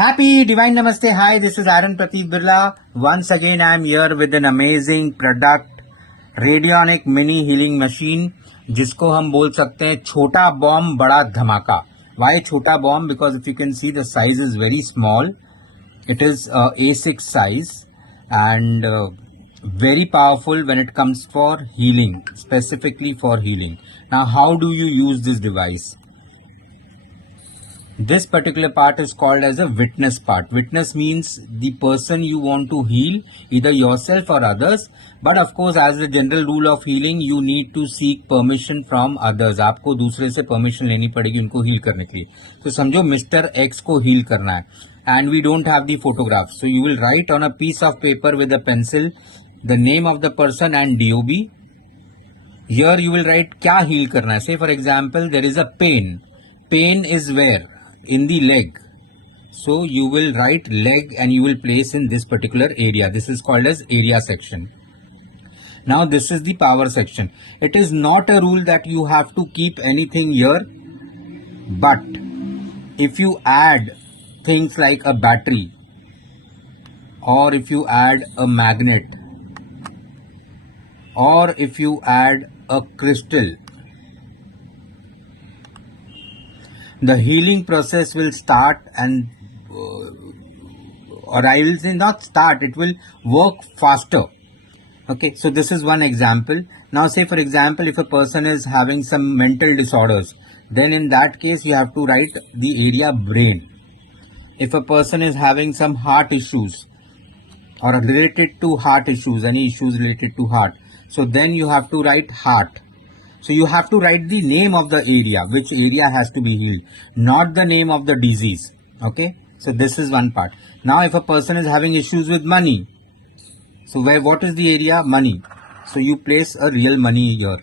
Happy Divine Namaste. Hi, this is Aaron Prateep Birla. Once again, I am here with an amazing product, Radionic Mini Healing Machine, जिसको हम बोल सकते हैं छोटा bomb बड़ा धमाका. Why छोटा bomb? Because if you can see, the size is very small. It is A6 size and very powerful when it comes for healing, specifically for healing. Now, how do you use this device? This particular part is called as a witness part. Witness means the person you want to heal, either yourself or others. But of course, as the general rule of healing, you need to seek permission from others. आपको दूसरे से permission लेनी पड़ेगी उनको heal करने के लिए. तो समझो मिस्टर X को heal करना है. And we don't have the photograph. So you will write on a piece of paper with a pencil the name of the person and DOB. Here you will write क्या heal करना है. Say for example, there is a pain. Pain is where? In the leg. So you will write leg and you will place in this particular area. This is called as area section. Now this is the power section. It is not a rule that you have to keep anything here, but if you add things like a battery or if you add a magnet or if you add a crystal, the healing process will start and or I will say not start, it will work faster. Okay, so this is one example. Now say for example, if a person is having some mental disorders, then in that case you have to write the area brain. If a person is having some heart issues or related to heart issues, any issues related to heart, so then you have to write heart. So you have to write the name of the area, which area has to be healed, not the name of the disease. Okay, so this is one part. Now if a person is having issues with money, so what is the area? Money. So you place a real money here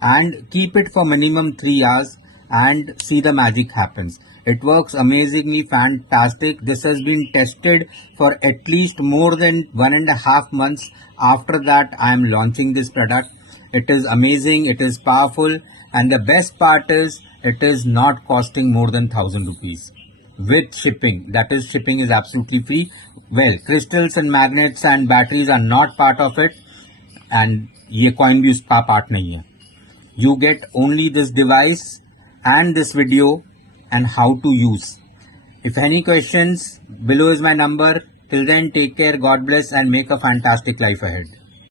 and keep it for minimum 3 hours and see the magic happens. It works amazingly fantastic. This has been tested for at least more than 1.5 months. After that, I am launching this product. It is amazing, it is powerful, and the best part is it is not costing more than 1,000 rupees with shipping. That is, shipping is absolutely free. Well, crystals and magnets and batteries are not part of it, and ये coin भी उसका part नहीं है. You get only this device and this video and how to use. If any questions, below is my number. Till then, take care, God bless, and make a fantastic life ahead.